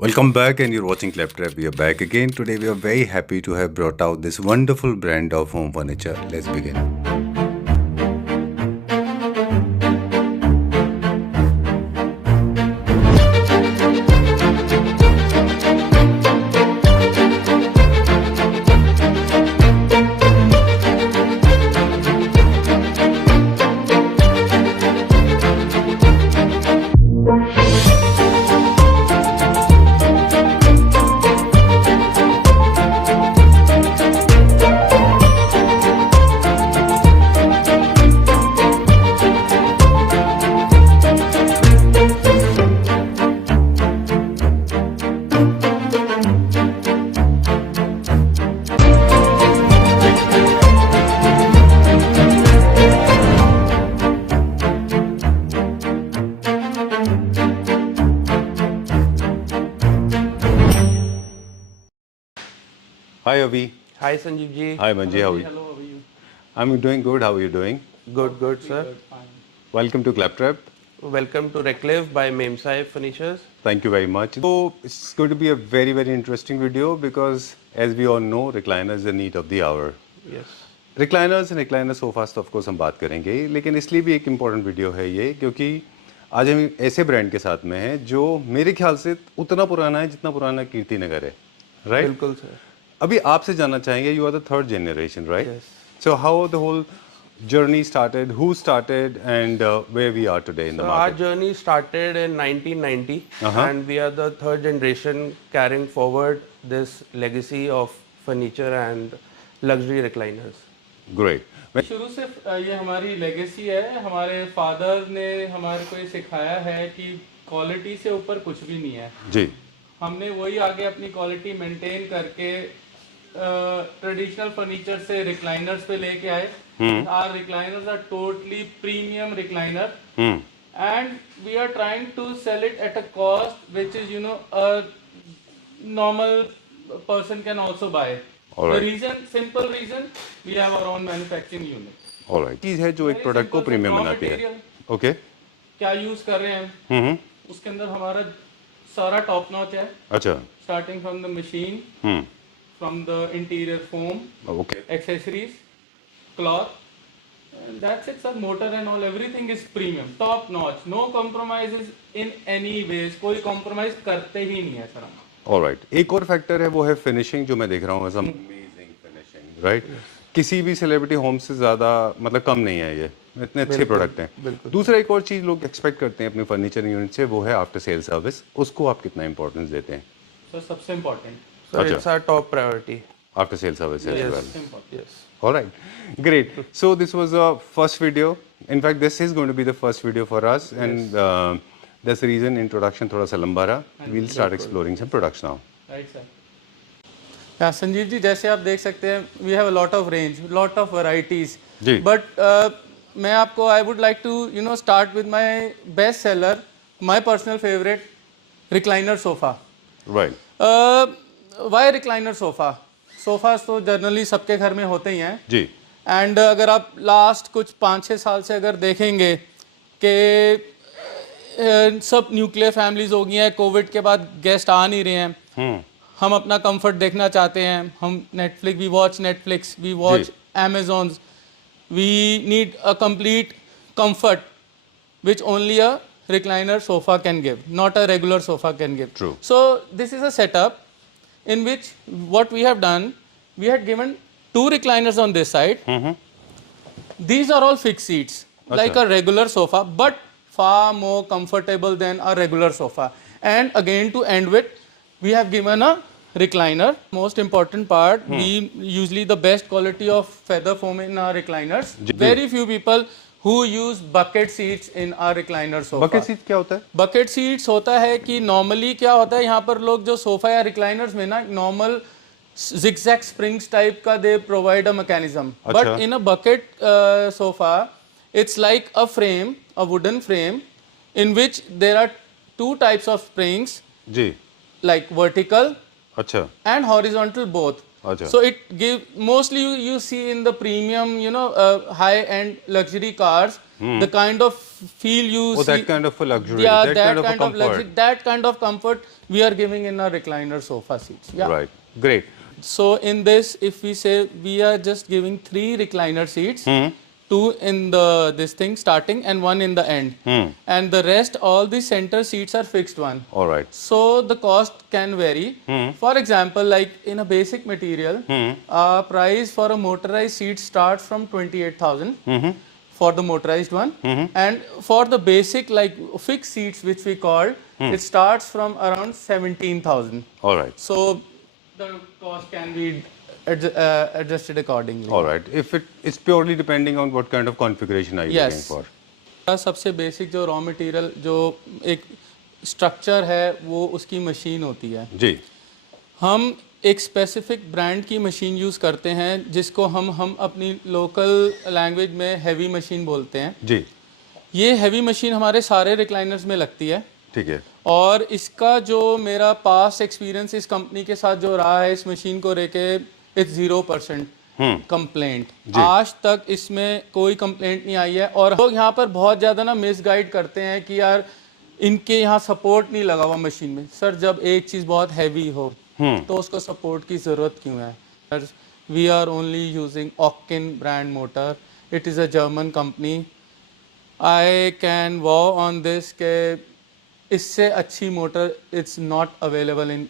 Welcome back, and you're watching Claptrap. We are back again. Today, we are very happy to have brought out this wonderful brand of home furniture. Let's begin. Hi, Avi. Hi Sanjeev ji. Hi, Manji. How are you? Hello, how are you? I'm doing good. How are you doing? Good sir. Fine. Welcome to Claptrap. Welcome to Reclive by Memsai Furnitures. Thank you very much. So, it's going to be a very, very interesting video because, as we all know, recliner is the need of the hour. Yes. Recliners and recliner sofas तो of course हम बात करेंगे ही, लेकिन इसलिए भी एक important video है ये क्योंकि आज हम ऐसे ब्रांड के साथ में हैं जो मेरे ख्याल से उतना पुराना है जितना पुराना कीर्ति नगर है, राइट? बिल्कुल सर. अभी आपसे जानना चाहेंगे, you are the third generation, right? Yes. So how the whole journey started, who started, and where we are today in the So our market? journey started in 1990 and we are the third generation carrying forward this legacy of furniture and luxury recliners. Great. शुरू से ये हमारी legacy है. हमारे father ने हमारे को ये सिखाया है कि क्वालिटी से ऊपर कुछ भी नहीं है. जी. हमने वही आगे अपनी क्वालिटी मेंटेन करके ट्रेडिशनल फर्नीचर से रिक्लाइनर्स पे लेके आए. Our recliners are totally premium recliner and we are trying to sell it at a cost which is a normal person can also buy. All right. The reason, simple reason, we have our own manufacturing unit. Alright. चीज़ है जो एक product को premium बनाती है. Okay. क्या use कर रहे हैं उसके अंदर हमारा सारा टॉप नॉच है. अच्छा. Starting from the machine, from the interior foam, okay. accessories, cloth, and that's it sir. Motor and all, everything is premium, top notch, no compromises in any ways. कोई compromise करते ही नहीं है sir हम. Alright. एक और factor है, वो है फिनिशिंग, जो मैं देख रहा हूँ. Amazing finishing, right? किसी भी सेलिब्रिटी होम से ज़्यादा मतलब कम नहीं है ये. इतने अच्छे प्रोडक्ट हैं. दूसरा एक और चीज़ लोग एक्सपेक्ट करते हैं अपने फर्नीचर यूनिट से, वो है आफ्टर सेल सर्विस. उसको आप कितना इंपॉर्टेंस देते हैं? सर सबसे important. So it's our top priority. After sale service as well. Yes. All right, great. So this was our first video. In fact, this is going to be the first video for us, and that's the reason introduction थोड़ा सा लंबा रहा. We'll start exploring some products now. Right sir. हाँ संजीव जी, जैसे आप देख सकते हैं, we have a lot of range, lot of varieties. जी. बट मैं आपको I would like to start with my best seller, my personal favourite, recliner sofa. Right. Why recliner sofa? Sofas तो जनरली सबके घर में होते ही हैं. जी. एंड अगर आप लास्ट कुछ 5-6 साल से अगर देखेंगे कि सब न्यूक्लियर फैमिलीज हो गई हैं, कोविड के बाद गेस्ट आ नहीं रहे हैं. हम अपना कंफर्ट देखना चाहते हैं. हम Netflix, we watch Netflix, we watch Amazon. We need a complete comfort which only a recliner sofa can give, not a regular sofa can give. True. So this is a setup in which what we have done, we had given 2 recliners on this side. These are all fixed seats, like a regular sofa, but far more comfortable than a regular sofa. And again, to end with, we have given a recliner. Most important part, we usually the best quality of feather foam in our recliners. Very few people who use bucket seats in our recliner sofa. Bucket seat क्या होता है? Bucket seats होता है कि normally क्या होता है, यहाँ पर लोग जो सोफा या रिक्लाइनर्स में ना नॉर्मल zigzag springs टाइप का they provide a mechanism. But in a bucket sofa it's like a frame, a wooden frame, in which there are 2 types of springs. जी. Like vertical अच्छा. and horizontal both. अच्छा. So it give mostly you see in the premium high end luxury cars, the kind of feel you Oh, see, that kind of a luxury, yeah, that kind of a comfort. luxury, that kind of comfort we are giving in our recliner sofa seats. Yeah. Right. Great. So in this, if we say we are just giving 3 recliner seats, 2 in the this thing starting and 1 in the end, and the rest all the center seats are fixed one. All right. So the cost can vary. For example, like in a basic material, price for a motorized seat starts from 28,000 for the motorized one, and for the basic like fixed seats which we call, it starts from around 17,000. All right. So the cost can be adjusted accordingly. All right. If it's purely depending on what kind of configuration are you looking Yes. for. सबसे basic जो raw material जो एक structure है वो उसकी machine होती है. जी. हम एक स्पेसिफिक ब्रांड की मशीन यूज़ करते हैं जिसको हम अपनी लोकल लैंग्वेज में हैवी मशीन बोलते हैं. जी. ये हैवी मशीन हमारे सारे रिक्लाइनर्स में लगती है. ठीक है. और इसका जो मेरा पास्ट एक्सपीरियंस इस कंपनी के साथ जो रहा है इस मशीन को लेके इट्स 0% कंप्लेंट. आज तक इसमें कोई कंप्लेंट नहीं आई है. और लोग यहाँ पर बहुत ज़्यादा ना मिसगाइड करते हैं कि यार इनके यहाँ सपोर्ट नहीं लगा हुआ मशीन में. सर जब एक चीज़ बहुत हैवी हो तो उसको सपोर्ट की ज़रूरत क्यों है? Sir we are only using Okin brand motor. It is a German company. I can vouch on this के इससे अच्छी motor it's not available in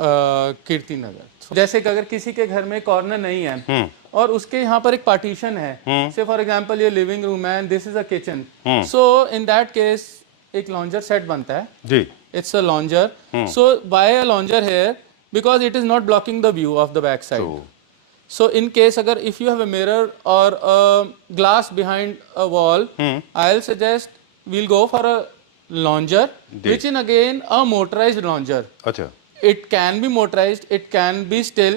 Kirti Nagar. जैसे कि अगर किसी के घर में कॉर्नर नहीं है और उसके यहाँ पर एक पार्टीशन है, से फॉर एग्जांपल ये लिविंग रूम है and this is a kitchen, so in that case एक लॉन्जर सेट बनता है जी. It's a lounger. So buy a lounger here because it is not blocking the view of the back side. So in case अगर if you have a mirror or a glass behind a wall, I'll suggest we'll go for a longer, which is again a motorized longer. अच्छा. It can be motorized, it can be still,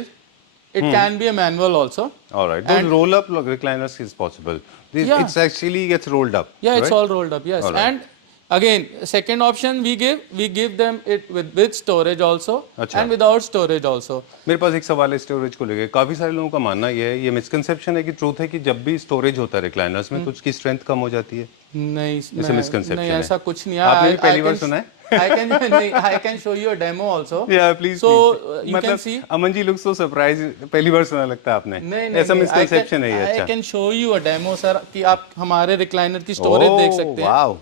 it can be a manual also. All right. Those roll up recliners is possible. Yeah. It's actually gets rolled up. Yeah, right? it's all rolled up. Yes. All right. And again, second option we give them it with storage also अच्छा. and without storage also. मेरे पास एक सवाल है storage को लेके. काफी सारे लोगों का मानना ये मिसकंसेप्शन है कि ट्रूथ है कि जब भी स्टोरेज होता है रिक्लाइनर्स में तो उसकी स्ट्रेंथ कम हो जाती है. नहीं, ऐसा मिसकंसेप्शन नहीं, है. ऐसा कुछ नहीं है. आपने भी पहली बार सुना है? I can show you a demo also. Yeah, please. So please. you can see. Aman ji looks so surprised. पहली बार सुना लगता है आपने. नहीं, ऐसा मिसकंसेप्शन है ये. अच्छा. I can show you a demo sir कि आप हमारे रिक्लाइनर की स्टोरेज देख सकते हैं. Wow.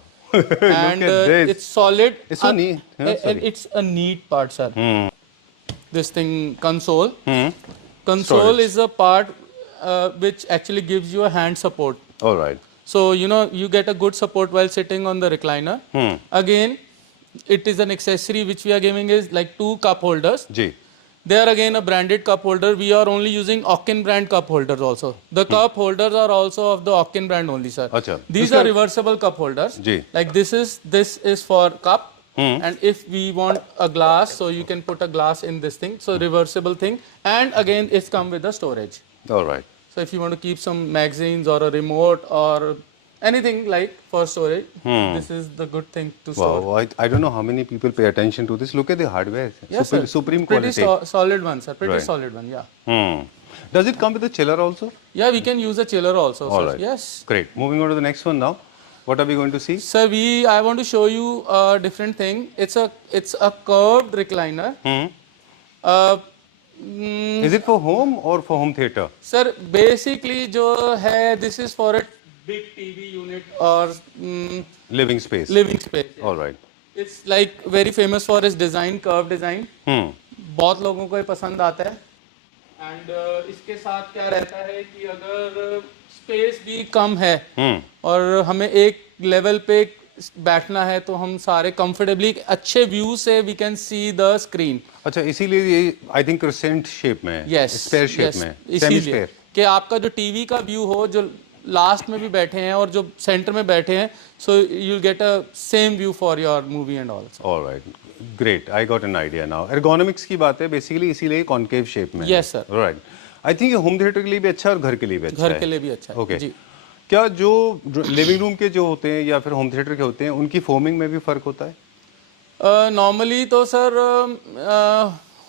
And it's solid. It's so neat. And it's a neat part, sir. This thing console. Console is a part which actually gives you a hand support. All right. So you get a good support while sitting on the recliner. Again, it is an accessory which we are giving is like 2 cup holders. Ji. They are again a branded cup holder. We are only using Ockin brand cup holders also. The cup holders are also of the Ockin brand only, sir. अच्छा. These are reversible cup holders. Ji. Like this is for cup. And if we want a glass, so you can put a glass in this thing. So reversible thing. And again, it's come with the storage. All right. So if you want to keep some magazines or a remote or anything like for storage, this is the good thing to store. Wow. I don't know how many people pay attention to this. Look at the hardware. Yes, sir. Supreme Pretty quality. solid one, sir. Pretty Right. solid one, yeah. Does it come with a chiller also? Yeah, we can use a chiller also, All sir. right. Yes. Great. Moving on to the next one now. What are we going to see? Sir, I want to show you a different thing. It's a curved recliner. Is it for home or for home theater? Sir, basically जो है, this is for a big TV unit or Living space. living space. All right. It's like very famous for its design, curved design. बहुत लोगों को ये पसंद आता है. And इसके साथ क्या रहता है कि अगर स्पेस भी कम है और हमें एक लेवल पे बैठना है तो हम सारे कंफर्टेबली अच्छे व्यू से we can see the screen. अच्छा, इसीलिए ये आई थिंक क्रिसेंट शेप में है. यस, स्क्वायर शेप में, सेमी इसीलिए स्क्वायर. कि आपका जो टीवी का व्यू हो, जो लास्ट में भी बैठे हैं और जो सेंटर में बैठे हैं, so you will get a same view for your movie and all. Alright, great. I got an idea now. Ergonomics की बात है बेसिकली, इसीलिए कॉन्केव शेप में. Yes sir. Right. I think ये होम थिएटर के लिए भी अच्छा है और घर के लिए भी अच्छा है. घर के लिए भी अच्छा है. ओके. जी. क्या जो लिविंग रूम के जो होते हैं या फिर होम थिएटर के होते हैं उनकी फोमिंग में भी फर्क होता है? नॉर्मली तो सर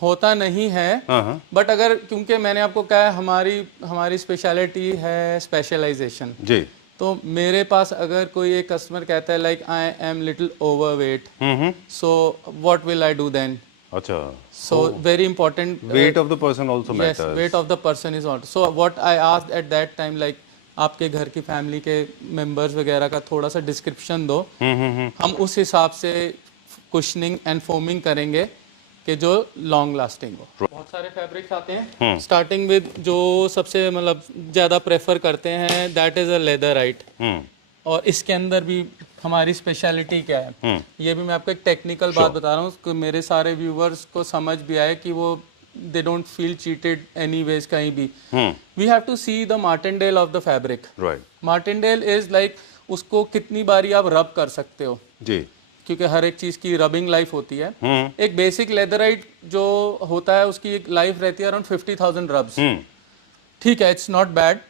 होता नहीं है, बट अगर क्योंकि मैंने आपको कहा है हमारी स्पेशलिटी है स्पेशलाइजेशन. जी. तो मेरे पास अगर कोई एक कस्टमर कहता है like I am little overweight, so what will I do then? अच्छा, So very important. weight of the person also Yes, matters. weight of the person is also. So what I asked at that time, like आपके घर की family के members वगैरह का थोड़ा सा description दो, हम उस हिसाब से कुशनिंग एंड फोमिंग करेंगे कि जो लॉन्ग लास्टिंग हो। बहुत सारे फैब्रिक्स आते हैं, स्टार्टिंग विद जो सबसे मतलब ज़्यादा प्रेफर करते हैं दैट इज़ अ लेदराइट। और इसके अंदर भी हमारी स्पेशलिटी क्या है, ये भी मैं आपको एक टेक्निकल बात बता रहा हूँ कि मेरे सारे व्यूवर्स को समझ भी आए कि वो they don't feel cheated anyways कहीं भी। We have to see the Martindale of the fabric. Right, Martindale is like उसको कितनी बारी आप रब कर सकते हो जी, क्योंकि हर एक चीज़ की रबिंग लाइफ होती है। एक बेसिक लेदराइट जो होता है उसकी एक लाइफ रहती है अराउंड 50,000 रब्स। ठीक है, it's not bad,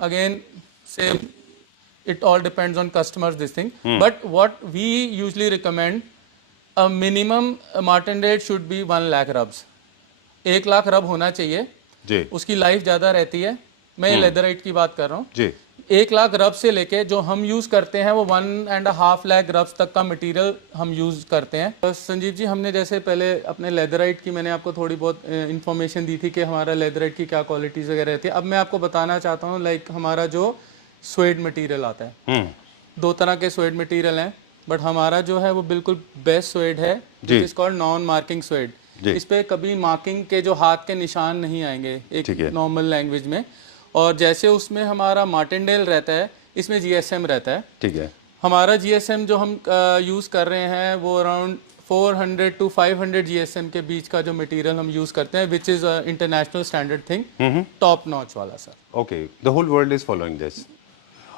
again same, it all depends on customers this thing, but what we usually recommend, a minimum martindale should be 1 lakh rubs। 1 lakh रब होना चाहिए जी, उसकी लाइफ ज़्यादा रहती है। मैं लेदराइट की बात कर रहा हूँ जी, 1 लाख रब से लेके जो हम यूज़ करते हैं वो 1.5 लाख रब्स तक का मटेरियल हम यूज़ करते हैं। तो संजीव जी, हमने जैसे पहले अपने लेदराइट की मैंने आपको थोड़ी बहुत इन्फॉर्मेशन दी थी कि हमारा लेदराइट की क्या क्वालिटीज़ वगैरह रहती है। अब मैं आपको बताना चाहता हूँ लाइक हमारा जो स्वेड मटेरियल आता है, 2 तरह के स्वेड मटेरियल हैं, बट हमारा जो है वो बिल्कुल बेस्ट स्वेड है, which is called non marking swayed. इस पे कभी मार्किंग के जो हाथ के निशान नहीं आएंगे एक नॉर्मल लैंग्वेज में। और जैसे उसमें हमारा मार्टिनडेल रहता है, इसमें जीएसएम रहता है। ठीक है, हमारा जीएसएम जो हम यूज़ कर रहे हैं वो अराउंड 400 to 500 जीएसएम के बीच का जो मटेरियल हम यूज़ करते हैं, which is international standard thing, top notch वाला sir. Okay, the whole world is following this.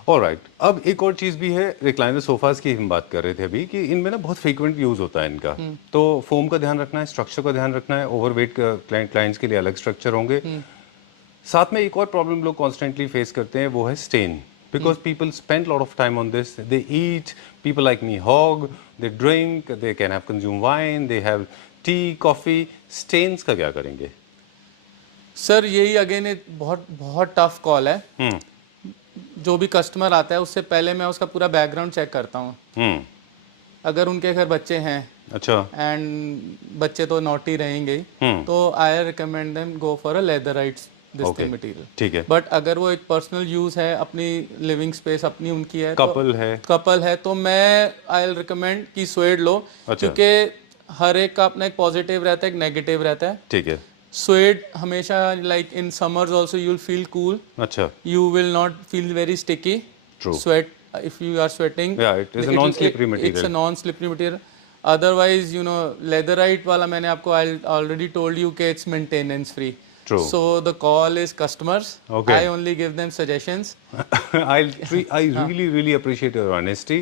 Alright, अब एक और चीज़ भी है, रिक्लाइनर सोफाज की हम बात कर रहे थे अभी कि इनमें ना बहुत फ्रीक्वेंट यूज़ होता है इनका। तो फोम का ध्यान रखना है, स्ट्रक्चर का ध्यान रखना है, ओवरवेट क्लाइंट्स के लिए अलग स्ट्रक्चर होंगे। साथ में एक और प्रॉब्लम लोग कॉन्स्टेंटली फेस करते हैं, वो है stain, because people spend lot of time on this, they eat, people like me hog, they drink, they can have consume wine, they have tea, coffee, stains का क्या करेंगे? सर यही again एक बहुत बहुत टफ कॉल है। जो भी कस्टमर आता है उससे पहले मैं उसका पूरा बैकग्राउंड चेक करता हूँ। अगर उनके घर बच्चे हैं, अच्छा, एंड बच्चे तो नॉटी रहेंगे ही, तो I recommend them go for a leatherette this thing material. ठीक है, बट अगर वो एक पर्सनल यूज है, अपनी लिविंग स्पेस अपनी उनकी है, कपल है, तो मैं आई रिकमेंड कि स्वेड लो। क्योंकि हर एक का अपना एक पॉजिटिव रहता है, एक नेगेटिव रहता है। ठीक है, स्वेड हमेशा like in summers also you will feel cool, अच्छा, you will not feel very sticky. True. Sweat, if you are sweating, yeah, it is a non-slippery material. It's a non-slippery material. Otherwise, you know, leatherite वाला मैंने आपको I already told you कि it's maintenance free. True. So the call is customers. Okay. I only give them suggestions. I really appreciate your honesty.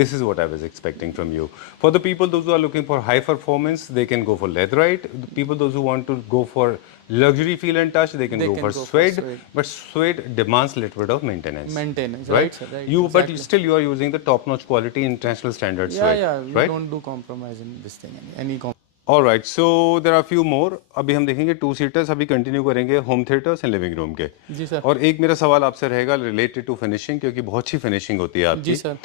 This is what I was expecting from you. For the people those who are looking for high performance, they can go for leatherite. The people those who want to go for luxury feel and touch, they can go for suede. But suede demands a little bit of maintenance. Right? Sir, right. But still you are using the top-notch quality international standard suede. Yeah. We right? don't do compromise in this thing. Any compromise. Alright, so there are few more. अभी हम देखेंगे 2 seaters, अभी continue करेंगे home theatres and living room के। जी sir. और एक मेरा सवाल आपसे रहेगा रिलेटेड टू फिनिशिंग, क्योंकि बहुत अच्छी फिनिशिंग होती है आपकी। जी सर।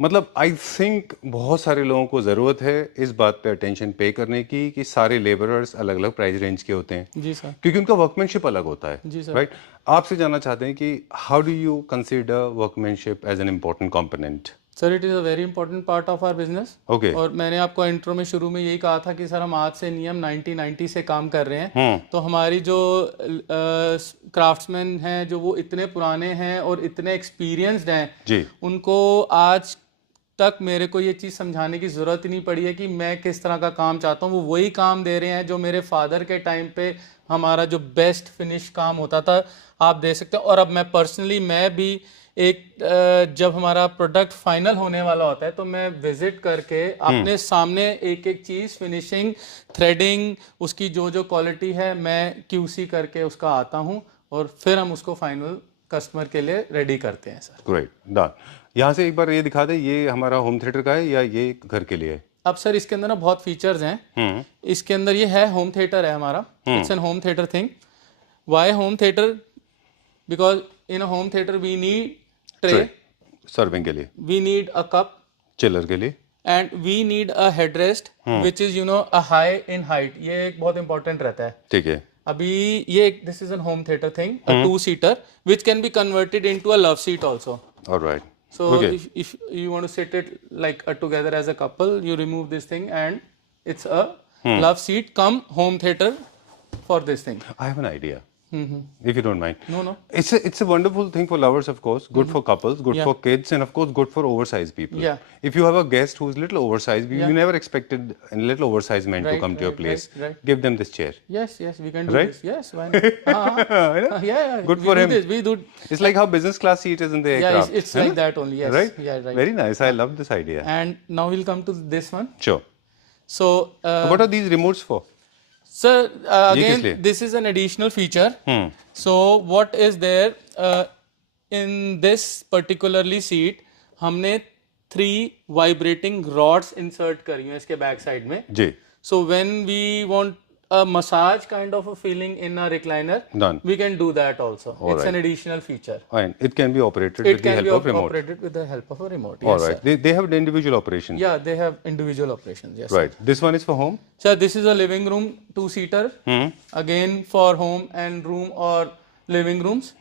मतलब आई थिंक बहुत सारे लोगों को ज़रूरत है इस बात पे अटेंशन पे करने की कि सारे लेबरर्स अलग अलग प्राइस रेंज के होते हैं। जी सर। क्योंकि उनका वर्कमैनशिप अलग होता है। जी सर। राइट, आपसे जानना चाहते हैं कि how do you consider workmanship as an important component? Sir it is a very important part of our business. Okay. और मैंने आपको इंट्रो में शुरू में यही कहा था कि सर हम आज से नियम 1990 से काम कर रहे हैं। तो हमारी जो क्राफ्ट्समैन हैं जो वो इतने पुराने हैं और इतने एक्सपीरियंस्ड हैं जी, उनको आज तक मेरे को ये चीज़ समझाने की ज़रूरत ही नहीं पड़ी है कि मैं किस तरह का काम चाहता हूँ। वो वही काम दे रहे हैं जो मेरे फादर के टाइम पे हमारा जो बेस्ट फिनिश काम होता था आप दे सकते हैं। और अब मैं पर्सनली मैं भी एक जब हमारा प्रोडक्ट फाइनल होने वाला होता है तो मैं विजिट करके अपने सामने एक एक चीज़ फिनिशिंग, थ्रेडिंग, उसकी जो जो क्वालिटी है मैं QC करके उसका आता हूँ और फिर हम उसको फाइनल कस्टमर के लिए रेडी करते हैं सर। Great, done. यहाँ से एक बार ये दिखा दे, ये हमारा होम थिएटर का है या ये घर के लिए है? अब सर इसके अंदर ना बहुत फीचर्स हैं। इसके अंदर ये है होम थिएटर है हमारा, it's an home theatre thing. Why home theatre? Because in a home theatre we need tray, serving के लिए, we need a cup, chiller के लिए, and we need a headrest which is a high in height. ये एक बहुत important रहता है. ठीक है. अभी ये this is a home theater thing, a two-seater which can be converted into a love seat also. All right. So Okay. if you want to sit it like together as a couple, you remove this thing and it's a love seat come home theater for this thing. I have an idea. If you don't mind. No. It's a wonderful thing for lovers, of course. Good for couples, good for kids, and of course good for oversized people. Yeah. If you have a guest who's little oversized, you never expected a little oversized man to Right, come to your right, place. right. Give them this chair. Yes, we can do Right? this. Yes, why not? Yeah. Good we for do him. This. We do. It's like how business class seat is in the Yeah, aircraft. it's like that only. Yes. Right? Yeah, right. Very nice. I love this idea. And now we'll come to this one. Sure. So, What are these remotes for? sir, किस लिए? again, this is an additional feature. So, what is there in this particularly seat? हमने 3 vibrating rods insert करी हैं इसके back side में. जी. So, when we want a massage kind of a feeling in a recliner, Done. we can do that also. It's an additional feature. And it can be operated It with the can help be of remote. operated with the help of a remote. All Yes, right. sir. They have the individual operation. Yeah, they have individual operations. Yes. Right. This one is for home. Sir, this is a living room two-seater. Again for home and room or living rooms.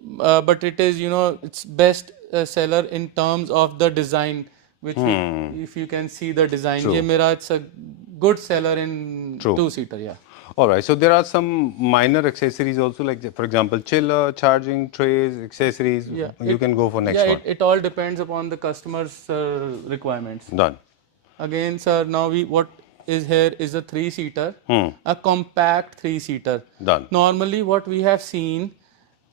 But it is, it's best seller in terms of the design. Which if you can see the design, True. ये मेरा it's a good seller in True. two-seater. Yeah. All right. So there are some minor accessories also, like for example, chiller, charging trays, accessories. Yeah. You can go for next Yeah, one. it all depends upon the customer's requirements. Done. Again, sir, now what is here is a three-seater, a compact three-seater. Done. Normally, what we have seen,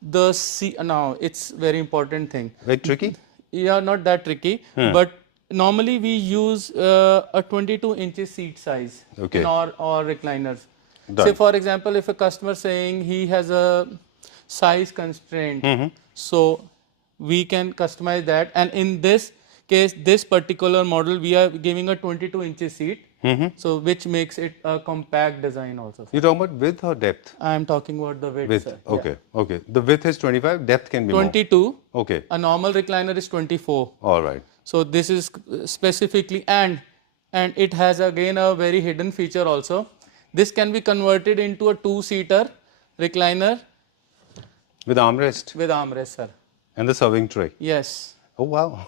now it's very important thing. Very tricky. Yeah, not that tricky, but normally we use a 22 inches seat size Okay. in our recliners. Done. Say for example, if a customer saying he has a size constraint, so we can customize that. And in this case, this particular model, we are giving a 22 inches seat, so which makes it a compact design also. You're talking about width or depth? I am talking about the width. Width. Sir. Okay. Okay. The width is 25. Depth can be 22. more. Okay. A normal recliner is 24. All right. So this is specifically and it has again a very hidden feature also. This can be converted into a two-seater recliner With armrest with armrest, sir. and the serving tray. Yes. Oh wow.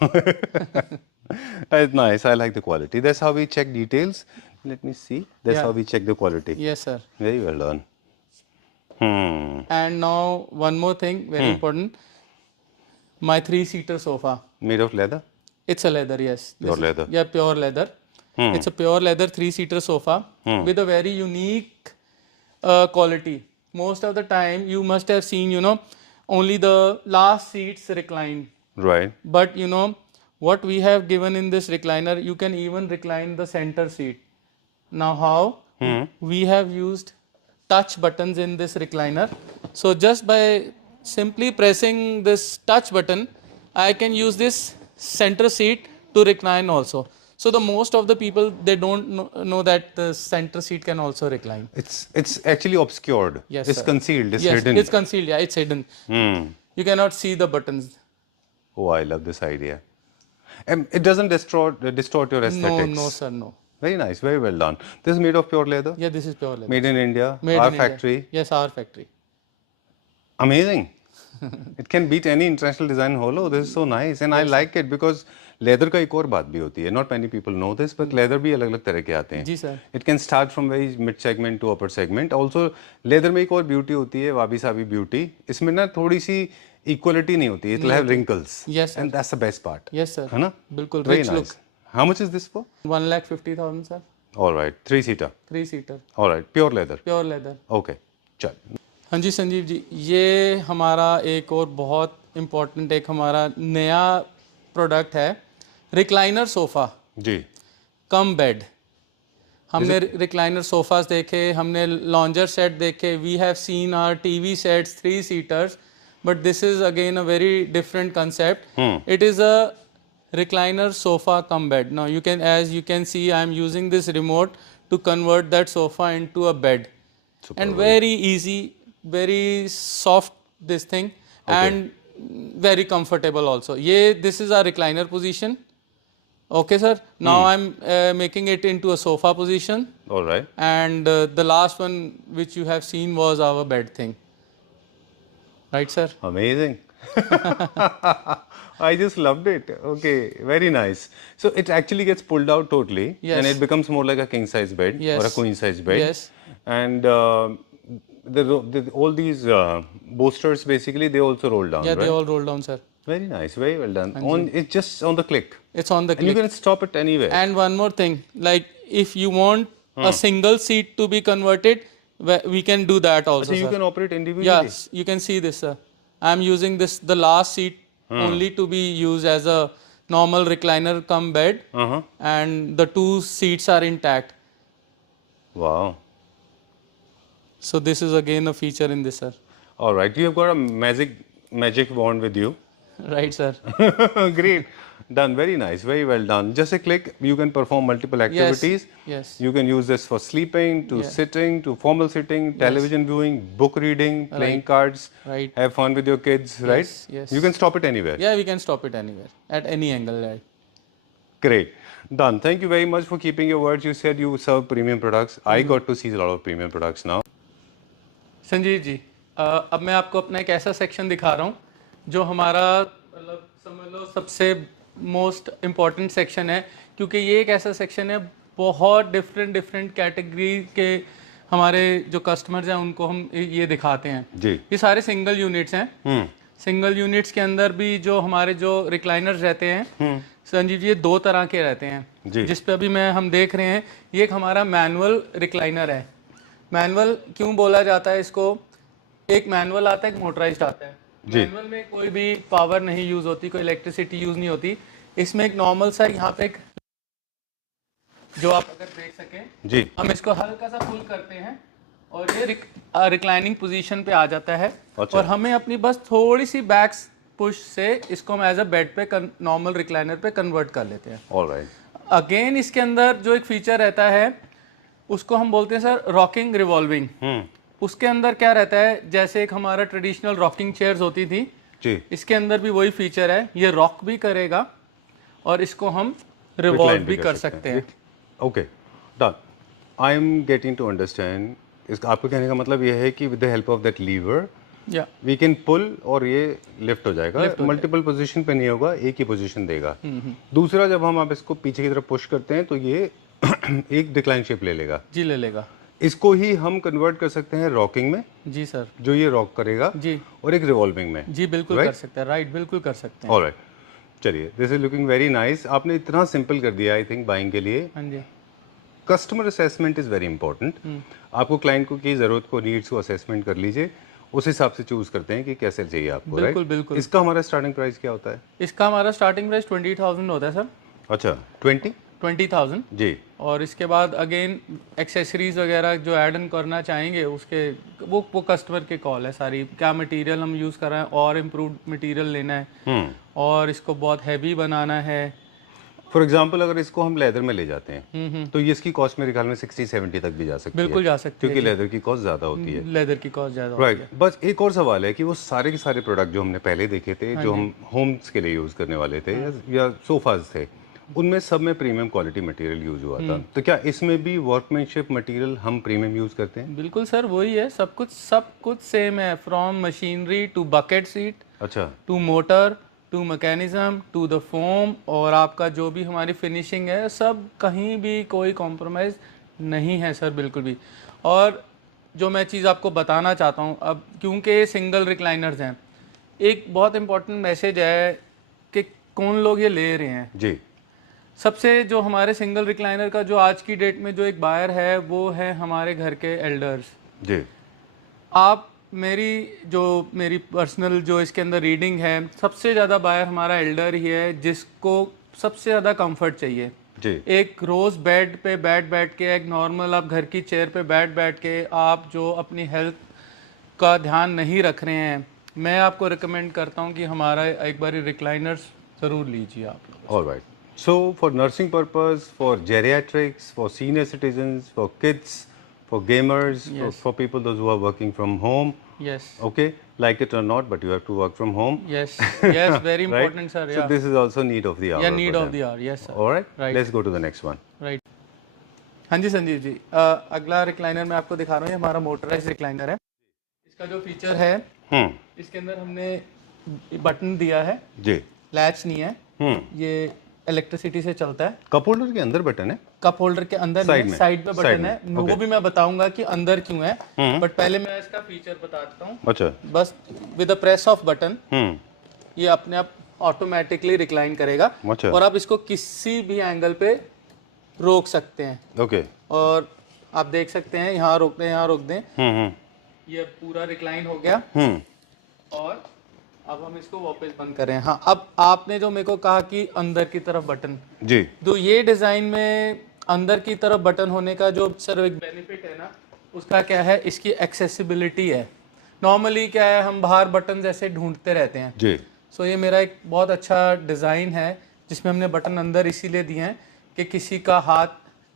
That's nice. I like the quality. That's how we check details. Let me see. That's Yeah. how we check the quality. Yes, sir. Very well done. And now one more thing, very important. My three-seater sofa. Made of leather? It's a leather, yes. Pure leather. Yeah, pure leather. It's a pure leather three-seater sofa with a very unique quality. Most of the time, you must have seen, only the last seats recline. Right. But what we have given in this recliner, you can even recline the center seat. Now how? We have used touch buttons in this recliner. So just by simply pressing this touch button, I can use this center seat to recline also. So the most of the people, they don't know that the center seat can also recline. It's actually obscured. Yes, It's sir. concealed. It's Yes, hidden. it's concealed. Yeah, it's hidden. You cannot see the buttons. Oh, I love this idea. It doesn't distort your aesthetics. No, sir, no. Very nice. Very well done. This is made of pure leather. Yeah, this is pure leather. Made in India. Made Our in India. factory. Yes, our factory. Amazing. It can beat any international design holo. This is so nice, and I like it because leather का एक और बात भी होती है. Not many people know this, but leather भी अलग-अलग तरह के आते हैं. जी sir. It can start from very mid segment to upper segment. Also, leather में एक और beauty होती है, वाबी साबी beauty. इसमें ना थोड़ी सी equality नहीं होती. It will have wrinkles. Yes, sir. And that's the best part. Yes, sir. है ना? बिल्कुल Very rich nice. look. How much is this for? 1,50,000, sir. All right, 3-seater. Three-seater. All right, pure leather. Pure leather. Okay, चल. हाँ जी संजीव जी, ये हमारा एक और बहुत इम्पोर्टेंट एक हमारा नया प्रोडक्ट है, रिक्लाइनर सोफ़ा जी. Cum bed. हमने रिक्लाइनर सोफास देखे, हमने लॉन्जर सेट देखे, we have seen our TV sets 3-seaters, but this is again a very different concept. It is a recliner sofa cum bed. Now you can see I am using this remote to convert that sofa into a bed. And very easy, very soft this thing. And very comfortable also. This is our recliner position. Okay, sir. Now I'm making it into a sofa position. All right. And the last one which you have seen was our bed thing. Right, sir? Amazing. I just loved it. Okay, very nice. So it actually gets pulled out totally, Yes. and it becomes more like a king size bed Yes. or a queen size bed. Yes. And all these boosters basically they also roll down. Yeah, right? they all roll down, sir. Very nice, very well done. It's just on the click, It's on the and you click. can stop it anywhere. And one more thing, like if you want a single seat to be converted, we can do that also, So you sir. can operate individually. Yes, you can see this, sir. I'm using the last seat only to be used as a normal recliner cum bed, and the 2 seats are intact. Wow. So this is again a feature in this, sir. All right, you have got a magic wand with you. Right, sir. Great. Done. Very nice. Very well done. Just a click, you can perform multiple activities. Yes. You can use this for sleeping, to sitting, to formal sitting, television viewing, book reading, playing cards, Right. have fun with your kids, right? Yes. You can stop it anywhere. Yeah, we can stop it anywhere at any angle, right? Great. Done. Thank you very much for keeping your words. You said you serve premium products. I got to see a lot of premium products now. Sanjeev ji, अब मैं आपको अपना एक ऐसा section दिखा रहा हूँ जो हमारा मतलब समझ लो सबसे मोस्ट इम्पॉर्टेंट सेक्शन है, क्योंकि ये एक ऐसा सेक्शन है बहुत डिफरेंट कैटेगरी के हमारे जो कस्टमर्स हैं उनको हम ये दिखाते हैं जी। ये सारे सिंगल यूनिट्स हैं। सिंगल यूनिट्स के अंदर भी जो हमारे जो रिक्लाइनर्स रहते हैं संजीव जी, ये 2 तरह के रहते हैं। जिस पे अभी हम देख रहे हैं, ये एक हमारा मैनुअल रिक्लाइनर है। मैनुअल क्यों बोला जाता है इसको? एक मैनुअल आता है, एक मोटराइज्ड आता है। मैनुअल में कोई भी पावर नहीं यूज होती, कोई इलेक्ट्रिसिटी यूज नहीं होती। इसमें एक नॉर्मल सा यहाँ पे एक जो आप अगर देख सकें जी, हम इसको हल्का सा पुल करते हैं और ये रिक्लाइनिंग पोजीशन पे आ जाता है। अच्छा। और हमें अपनी बस थोड़ी सी बैक पुश से इसको हम एज अ बेड पे नॉर्मल रिक्लाइनर पे कन्वर्ट कर लेते हैं। ऑलराइट। अगेन इसके अंदर जो एक फीचर रहता है उसको हम बोलते हैं सर रॉकिंग रिवॉल्विंग। उसके अंदर क्या रहता है, जैसे एक हमारा ट्रेडिशनल रॉकिंग चेयर्स होती थी जी, इसके अंदर भी वही फीचर है, ये रॉक भी करेगा और इसको हम रिवॉल्व भी कर सकते हैं। Okay, done. I am getting to understand. इसका आपको कहने का मतलब ये है कि with the help of that lever या वी कैन पुल और ये लिफ्ट हो जाएगा। मल्टीपल पोजीशन पे नहीं होगा, एक ही पोजीशन देगा। दूसरा, जब हम आप इसको पीछे की तरफ पुश करते हैं तो ये एक डिक्लाइन शेप ले लेगा। जी, ले लेगा। इसको ही हम कन्वर्ट कर सकते हैं रॉकिंग में, जी सर, जो ये रॉक करेगा जी, और एक रिवॉल्विंग में। जी बिल्कुल कर सकते हैं। राइट, बिल्कुल कर सकते हैं। ऑलराइट, चलिए, this is looking very nice. आपने इतना सिंपल कर दिया आई थिंक बाइंग के लिए। हाँ जी। Customer assessment is very important. आपको क्लाइंट को की ज़रूरत को, नीड्स को असेसमेंट कर लीजिए, उस हिसाब से चूज करते हैं कि कैसे चाहिए आपको। बिल्कुल, right? बिल्कुल। इसका हमारा स्टार्टिंग प्राइस क्या होता है? इसका हमारा स्टार्टिंग प्राइस 20,000 होता है सर। अच्छा, 20,000 जी। और इसके बाद अगेन एक्सेसरीज वगैरह जो ऐड ऑन करना चाहेंगे उसके वो कस्टमर के कॉल है सारी। क्या मटेरियल हम यूज़ कर रहे हैं, और इम्प्रूव्ड मटेरियल लेना है और इसको बहुत हैवी बनाना है। फॉर एग्जाम्पल, अगर इसको हम लेदर में ले जाते हैं तो ये इसकी कॉस्ट मेरे ख्याल में 60-70 तक भी जा सकती है। बिल्कुल जा सकती है, क्योंकि लेदर की कॉस्ट ज़्यादा होती है। लेदर की कॉस्ट ज़्यादा होती राइट। बस एक और सवाल है कि वो सारे के सारे प्रोडक्ट जो हमने पहले देखे थे, जो हम होम्स के लिए यूज़ करने वाले थे या सोफाज थे, उनमें सब में प्रीमियम क्वालिटी मटेरियल यूज हुआ था। तो क्या इसमें भी वर्कमैनशिप मटेरियल हम प्रीमियम यूज करते हैं? बिल्कुल सर, वही है। सब कुछ सेम है, from machinery to bucket seat, अच्छा, to motor, to mechanism, to the foam, और आपका जो भी हमारी फिनिशिंग है, सब कहीं भी कोई कॉम्प्रोमाइज़ नहीं है सर, बिल्कुल भी। और जो मैं चीज़ आपको बताना चाहता हूँ, अब क्योंकि सिंगल रिक्लाइनर्स हैं, एक बहुत इंपॉर्टेंट मैसेज है कि कौन लोग ये ले रहे हैं। जी। सबसे जो हमारे सिंगल रिक्लाइनर का जो आज की डेट में जो एक बायर है, वो है हमारे घर के एल्डर्स। जी। आप मेरी पर्सनल जो इसके अंदर रीडिंग है, सबसे ज़्यादा बायर हमारा एल्डर ही है, जिसको सबसे ज़्यादा कंफर्ट चाहिए। जी। एक रोज़ बेड पे बैठ के, एक नॉर्मल आप घर की चेयर पे बैठ के आप जो अपनी हेल्थ का ध्यान नहीं रख रहे हैं, मैं आपको रिकमेंड करता हूँ कि हमारा एक बार रिक्लाइनर्स ज़रूर लीजिए आप लोग। Alright. So for nursing purpose, for geriatrics, for senior citizens, for kids, for gamers, Yes. for people those who are working from home. Yes. Okay, like it or not, but you have to work from home. Yes. Yes. Very Right? important, sir. So Yeah. this is also need of the hour. Yeah. Need for of them. the hour. Yes, sir. All right. Right. Let's go to the next one. Right हाँ जी संजीव जी, अगला recliner मैं आपको दिखा रहा हूँ, ये हमारा motorise recliner है। इसका जो फीचर है, इसके अंदर हमने बटन दिया है, जी। लैच नहीं है, ये इलेक्ट्रिसिटी से चलता है। कप होल्डर के अंदर बटन है? कप होल्डर के अंदर साइड नहीं, में, साइड पे साइड बटन में, है। वो भी मैं बताऊंगा कि अंदर क्यों है, बट पहले मैं इसका फीचर बताता हूँ। अच्छा। बस with the press off button ये अपने आप ऑटोमेटिकली रिक्लाइन करेगा, अच्छा। और आप इसको किसी भी एंगल पे रोक सकते हैं। ओके। और आप देख सकते हैं, यहाँ रोक दें, यहाँ रोक दें, ये पूरा रिक्लाइन हो गया। और अब हम इसको वापस बंद करें। हाँ, अब आपने जो मेरे को कहा कि अंदर की तरफ बटन, जी। तो ये डिजाइन में अंदर की तरफ बटन होने का जो सर एक बेनिफिट है ना, उसका क्या है, इसकी एक्सेसिबिलिटी है। नॉर्मली क्या है, हम बाहर बटन जैसे ढूंढते रहते हैं। जी। सो ये मेरा एक बहुत अच्छा डिज़ाइन है जिसमें हमने बटन अंदर इसीलिए दिए हैं कि किसी का हाथ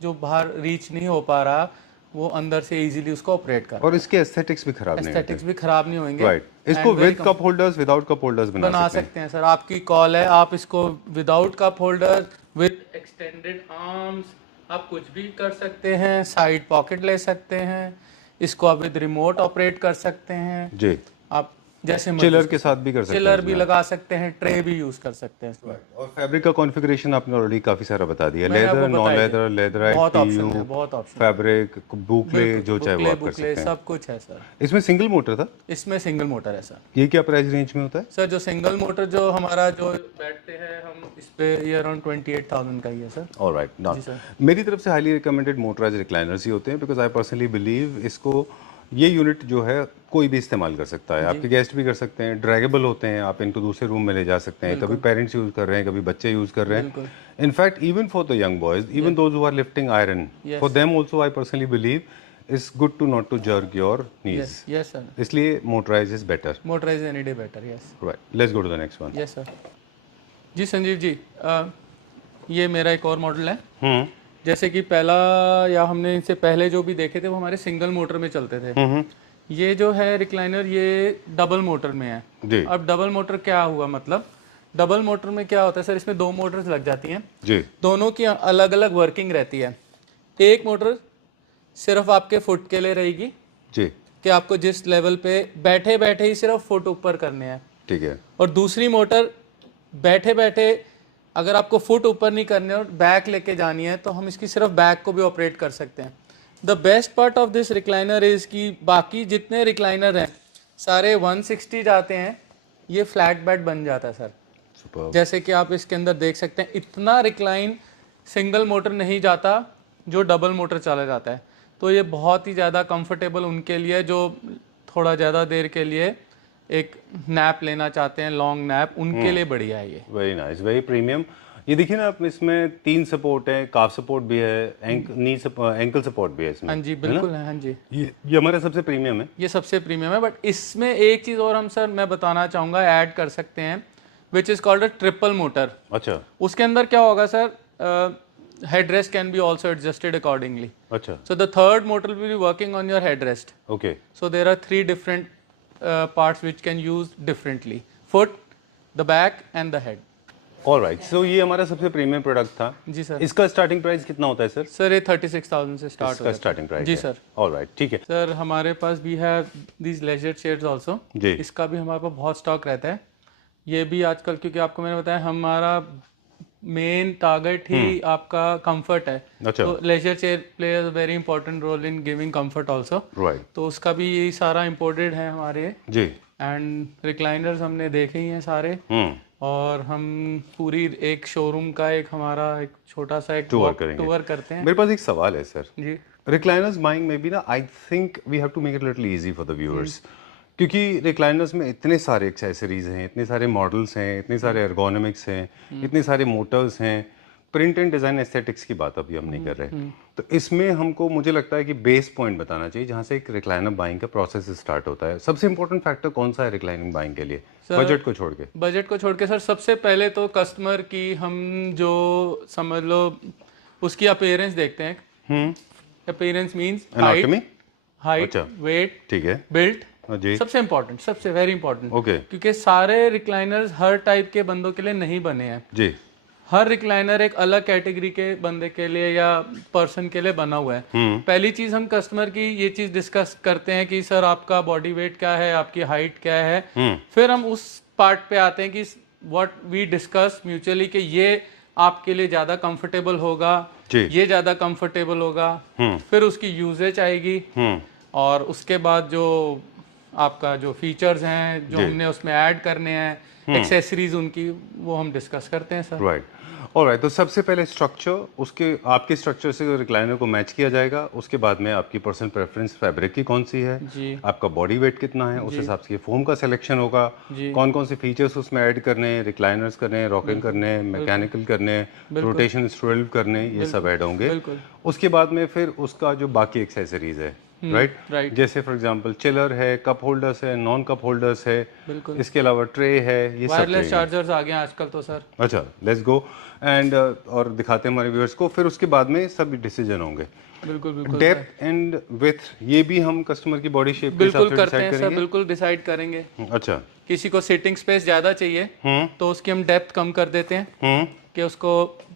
जो बाहर रीच नहीं हो पा रहा, वो अंदर से इजीली उसको ऑपरेट कर। और इसके एस्थेटिक्स भी खराब नहीं होते। एस्थेटिक्स भी खराब नहीं होंगे। राइट। इसको with cup holders, without cup holders बना सकते हैं सर, आपकी कॉल है। आप इसको without cup holder, with extended arms, आप कुछ भी कर सकते हैं। साइड पॉकेट ले सकते हैं, इसको आप विद रिमोट ऑपरेट कर सकते हैं जी। आप जैसे चिलर के साथ भी कर सकते हैं, चिलर भी लगा सकते हैं, ट्रे भी यूज कर सकते हैं। और फैब्रिक का कॉन्फ़िगरेशन आपने ऑलरेडी काफी सारा बता दिया। मैंने लेदर, आपको नॉन बताया लेदर, लेदराइट, बहुत ऑप्शन है, PU, बहुत ऑप्शन, फैब्रिक, बुकले, जो चाहे वो आप कर सकते हैं। सब कुछ है सर। इसमें सिंगल मोटर था? इसमें सिंगल मोटर है सर। ये क्या प्राइस रेंज में होता है? सर जो सिंगल मोटर जो हमारा जो बैठते हैं हम इस पे, ये अराउंड 28,000 का ही है सर। Alright, done. सर। मेरी तरफ से हाईली रिकमेंडेड मोटराइज रिक्लाइनर्स ही होते हैं, बिकॉज आई पर्सनली बिलीव इसको, ये यूनिट जो है कोई भी इस्तेमाल कर सकता है। आपके गेस्ट भी कर सकते हैं, ड्रैगेबल होते हैं, आप इनको दूसरे रूम में ले जा सकते हैं। कभी पेरेंट्स यूज कर रहे हैं, कभी बच्चे यूज कर रहे हैं। In fact even for the young boys, even those who are lifting iron, for them also I personally believe it's good to not to jerk your knees. Yes sir, इसलिए motorise is better. Motorise any day better. Yes right, let's go to the next one. Yes sir. जी संजीव जी, ये मेरा एक और model है। जैसे कि पहला, या हमने इनसे पहले जो भी देखे थे वो हमारे सिंगल मोटर में चलते थे। ये जो है रिक्लाइनर, ये डबल मोटर में है जी। अब डबल मोटर क्या हुआ, मतलब डबल मोटर में क्या होता है सर, इसमें दो मोटर्स लग जाती हैं जी। दोनों की अलग अलग वर्किंग रहती है। एक मोटर सिर्फ आपके फुट के लिए रहेगी जी। कि आपको जिस लेवल पे बैठे बैठे ही सिर्फ फुट ऊपर करने हैं, ठीक है। और दूसरी मोटर बैठे बैठे अगर आपको फुट ऊपर नहीं करने और बैक लेके जानी है, तो हम इसकी सिर्फ बैक को भी ऑपरेट कर सकते हैं। The best part of this recliner is कि बाकी जितने रिक्लाइनर हैं सारे 160 जाते हैं, ये फ्लैट बेड बन जाता है सर। सुपर। जैसे कि आप इसके अंदर देख सकते हैं, इतना रिक्लाइन सिंगल मोटर नहीं जाता जो डबल मोटर चला जाता है। तो ये बहुत ही ज़्यादा कंफर्टेबल उनके लिए जो थोड़ा ज़्यादा देर के लिए एक नैप लेना चाहते हैं, लॉन्ग नैप, उनके लिए बढ़िया है ये। Very nice, very premium. ये देखिए ना, आप इसमें 3 सपोर्ट है, काफ सपोर्ट भी है, एंकल सपोर्ट भी है इसमें। हाँ जी बिल्कुल है। हाँ जी, ये हमारा सबसे प्रीमियम है। ये सबसे प्रीमियम है। बट इसमें एक चीज़ और हम सर मैं बताना चाहूँगा, ऐड कर सकते हैं, which is called a triple motor. अच्छा। उसके अंदर क्या होगा sir, headrest can be also adjusted accordingly. अच्छा। So the third motor will be working on your headrest. Okay. So there are 3 different parts which can use differently: foot, the back, and the head. Alright, so ये हमारा सबसे premium product था। जी sir. इसका starting price कितना होता है sir? Sir ये 36,000 से स्टार्ट इसका स्टार्टिंग प्राइस जी सर। ऑलराइट, ठीक है सर। हमारे पास भी है these leisure chairs also. जी। इसका भी हमारे पास बहुत स्टॉक रहता है। ये भी आजकल, क्योंकि आपको मैंने बताया हमारा मेन टारगेट ही आपका कंफर्ट है। अच्छा। तो leisure chair plays very important role in giving comfort also. Right. तो उसका भी यही सारा इम्पोर्टेड है हमारे। जी। एंड रिक्लाइनर्स हमने देखे ही हैं सारे। और हम पूरी एक शोरूम का एक हमारा एक छोटा सा एक टूर करते हैं। मेरे पास एक सवाल है सर। जी। रिक्लाइनर्स बाइंग में भी ना, I think we have to make it little easy for the viewers, क्योंकि रिक्लाइनर्स में इतने सारे एक्सेसरीज हैं, इतने सारे मॉडल्स हैं, इतने सारे एर्गोनॉमिक्स हैं, इतने सारे मोटर्स हैं, प्रिंट एंड डिज़ाइन एस्थेटिक्स की बात अभी हम नहीं कर रहे। तो इसमें हमको, मुझे लगता है कि बेस पॉइंट बताना चाहिए जहाँ से एक रिक्लाइनर बाइंग का प्रोसेस स्टार्ट होता है। सबसे इंपॉर्टेंट फैक्टर कौन सा है रिक्लाइनिंग बाइंग के लिए, बजट को छोड़ के? बजट को छोड़ के सर, सबसे पहले तो कस्टमर की हम जो समझ लो उसकी अपीयरेंस देखते हैं। अपीयरेंस मींस एनाटॉमी हाइट, अच्छा। वेट, ठीक है बिल्ट, जी सबसे इम्पोर्टेंट, सबसे वेरी इंपॉर्टेंट, ओके क्योंकि सारे रिक्लाइनर्स हर टाइप के बंदों के लिए नहीं बने हैं। जी हर रिक्लाइनर एक अलग कैटेगरी के बंदे के लिए या पर्सन के लिए बना हुआ है। पहली चीज हम कस्टमर की ये चीज डिस्कस करते हैं कि सर आपका बॉडी वेट क्या है, आपकी हाइट क्या है। फिर हम उस पार्ट पे आते हैं कि व्हाट वी डिस्कस म्यूचुअली कि ये आपके लिए ज्यादा कंफर्टेबल होगा, जी ये ज्यादा कंफर्टेबल होगा। फिर उसकी यूजेज आएगी और उसके बाद जो आपका जो फीचर्स हैं जो हमने उसमें ऐड करने हैं, एक्सेसरीज उनकी, वो हम डिस्कस करते हैं सर। Right alright. तो सबसे पहले स्ट्रक्चर, उसके आपके स्ट्रक्चर से रिक्लाइनर को मैच किया जाएगा। उसके बाद में आपकी पर्सनल प्रेफरेंस फैब्रिक की कौन सी है, जी आपका बॉडी वेट कितना है, उस हिसाब से फोम का सिलेक्शन होगा, जी कौन कौन से फीचर्स उसमें ऐड करने हैं, रिक्लाइनर्स करने हैं, रॉकिंग करने हैं, मैकेनिकल करने हैं, रोटेशन स्ट्रोल करने हैं, ये सब ऐड होंगे। बिल्कुल उसके बाद में फिर उसका जो बाकी एक्सेसरीज है राइट जैसे फॉर एग्जांपल चिलर है, कप होल्डर्स है, नॉन कप होल्डर्स है, बिल्कुल। इसके अलावा ट्रे है, ये सब वायरलेस चार्जर्स आ गए हैं आजकल तो सर। अच्छा लेट्स गो एंड और दिखाते हैं हमारे व्यूअर्स को। फिर उसके बाद में सब डिसीजन होंगे। बिल्कुल बिल्कुल डेप्थ एंड विड्थ ये भी हम कस्टमर की बॉडी शेप के हिसाब बिल्कुल से करते डिसाइड हैं सर, करेंगे। बिल्कुल डिसाइड करेंगे। अच्छा किसी को सिटिंग स्पेस ज़्यादा चाहिए तो उसकी हम डेप्थ कम कर देते हैं कि उसको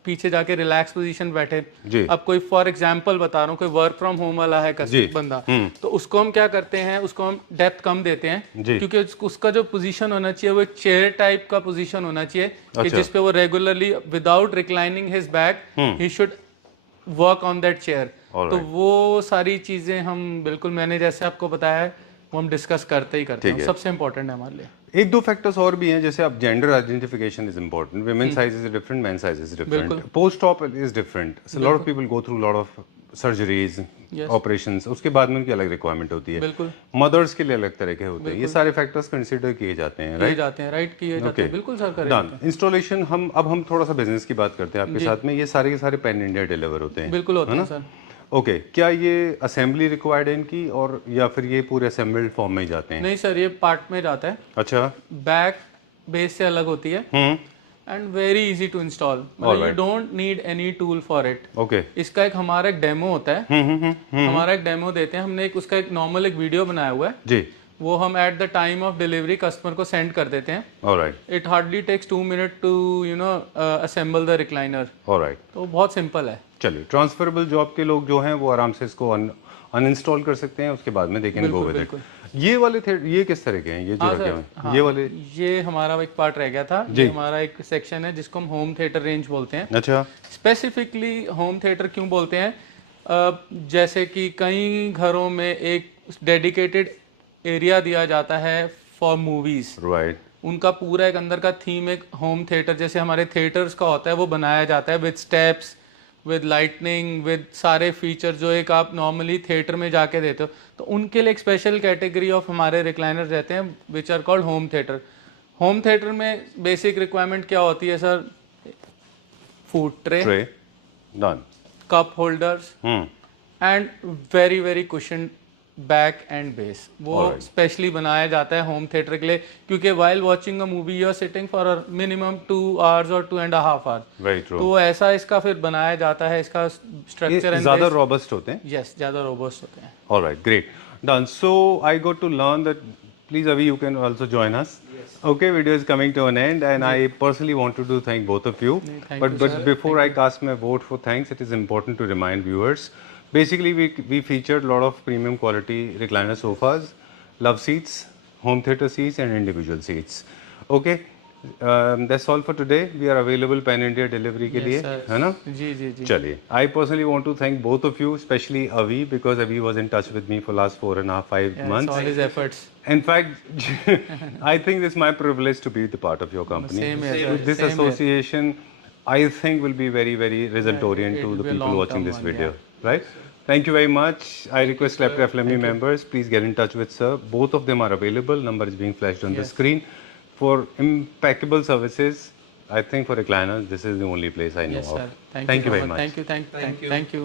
पीछे जाके रिलैक्स पोजीशन बैठे। जी अब कोई फॉर एग्जांपल बता रहा हूँ, कोई वर्क फ्रॉम होम वाला है जी। बंदा, तो उसको हम क्या करते हैं, उसको हम डेप्थ कम देते हैं जी। क्योंकि उसका जो पोजीशन होना चाहिए वो एक चेयर टाइप का पोजीशन होना चाहिए कि अच्छा। जिसपे वो regularly without reclining his back he should work on that chair. तो वो सारी चीजें हम बिल्कुल, मैंने जैसे आपको बताया है, वो हम डिस्कस करते ही करते हैं, सबसे इंपॉर्टेंट है हमारे लिए। एक दो फैक्टर्स और भी हैं, जैसे आप gender identification is important, women size is different, main size is different, post op is different, so lot of people go through lot of surgeries operations, उसके बाद में उनकी अलग रिक्वायरमेंट होती है, बिल्कुल मदर्स के लिए अलग तरह के होते हैं, ये सारे फैक्टर्स कंसीडर किए जाते हैं किए जाते हैं, राइट किए जाते हैं, बिल्कुल सर करें। डन। इंस्टॉलेशन हम थोड़ा सा बिजनेस की बात करते हैं आपके साथ में। ये सारे के सारे पैन इंडिया डिलीवर होते हैं, बिल्कुल होते हैं सर। ओके क्या ये असेंबली रिक्वायर्ड है इनकी, और या फिर ये पूरे असेंबल्ड फॉर्म में ही जाते हैं? नहीं सर, ये पार्ट में जाता है। अच्छा बैक बेस से अलग होती है and very easy to install, मतलब you don't need any tool for it. Okay इसका एक हमारा एक डेमो होता है, हमारा एक डेमो देते हैं, हमने एक उसका एक नॉर्मल एक वीडियो बनाया हुआ है जी, वो हम at the time of delivery customer को सेंड कर देते हैं। Alright it hardly takes 2 minute to assemble the recliner, alright. तो बहुत सिंपल है। चलिए, ट्रांसफरेबल जॉब के लोग जो हैं वो आराम से इसको अनइंस्टॉल कर सकते हैं, उसके बाद में they can go with it. ये वाले ये किस तरह के हैं, ये जो रखे हुए हैं ये वाले? ये हमारा एक पार्ट रह गया था, ये हमारा एक सेक्शन है जिसको हम होम थिएटर रेंज बोलते हैं। अच्छा स्पेसिफिकली होम थिएटर क्यों बोलते हैं, जैसे कि कई घरों में एक डेडिकेटेड एरिया दिया जाता है फॉर मूवीज, राइट, उनका पूरा एक अंदर का थीम एक होम थिएटर जैसे हमारे थिएटर्स का होता है वो बनाया जाता है with steps, with lightning, with सारे फीचर जो एक आप नॉर्मली थिएटर में जाके देते हो। तो उनके लिए एक स्पेशल कैटेगरी ऑफ हमारे रिक्लाइनर रहते हैं which are called home theatre. Home theatre में बेसिक रिक्वायरमेंट क्या होती है sir, food tray, done, cup holders and very very cushion back and base. वो स्पेशली बनाया जाता है होम थिएटर के लिए क्योंकि while watching a movie you are sitting for minimum 2 hours और 2.5 hours। Very true. तो ऐसा इसका फिर बनाया जाता है, इसका स्ट्रक्चर एंड ज्यादा रोबस्ट होते हैं। यस, ज्यादा रोबस्ट होते हैं। Alright, great, done. So I got to learn that please Avi, you can also join us. Okay, video is coming to an end and I personally wanted to thank both of you. But before I cast my vote for thanks, it is important to remind viewers. Basically, we featured a lot of premium quality recliner sofas, love seats, home theater seats and individual seats. Okay, that's all for today. We are available pan India delivery के लिए, है ना? जी जी जी। चलिए, I personally want to thank both of you, especially Avi, because Avi was in touch with me for last 4.5-5 months. All his efforts. In fact, I think it's my privilege to be the part of your company. Same here, This association, I think, will be very, very result-oriented to the people watching this video. Right? Thank you very much. I request Claptrap FLME members, please get in touch with sir. Both of them are available. Number is being flashed on the screen. For impeccable services, I think for recliners, this is the only place I know Yes, of. sir. Thank you very much. Thank you.